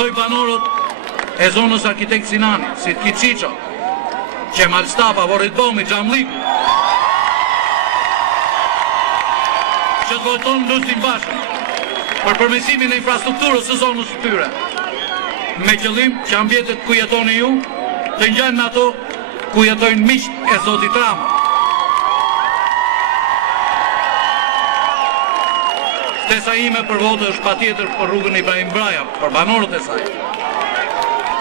ftoj banorët e zonës Arkitekt Sinani, si Tkiciqo, Qemal Stapa, Vorrit Bomi, Xhamliku, që të vojtonë lusin bashkë për përmirësimin e infrastrukturës së zonës së tyre, me qëllim që ambjetet ku jetoni ju të ngjanë në ato ku jetojnë miqt e Zotit Rama. Ftesa ime për votë është patjetër për rrugën Ibrahim Braja, për banorët e saj.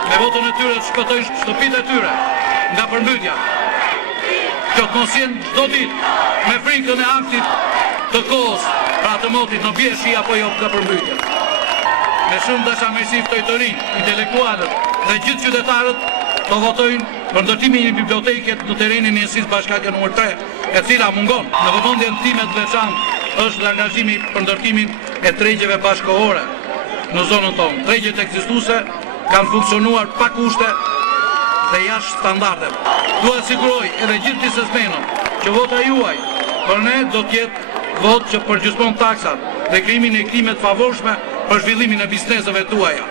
Me votën e tyre të shpëtojnë shtëpitë e tyre nga përmbytja, që të mos jenë çdo ditë me frikën e aktit të kohës, pra të motit në bie shi apo jo nga përmbytja. Me shumë dashamirësi ftoj të rinj, intelektualët dhe gjithë qytetarët të votojnë për ndërtimin e një biblioteke në terrenin e njësisë bashkake nr. 3, e cila mungon. Në vëmendjen time të veçantë është dhe angazhimi për ndërtimin e tregjeve bashkëkohore në zonën tonë. Tregjet ekzistuese kanë funksionuar pa kushte dhe jashtë standardeve. Dua siguroj edhe gjithë disesmenën që vota juaj për ne do të jetë votë që përgjysmon taksat dhe krijimin e klimat të favorshme për zhvillimin e bizneseve tuaja.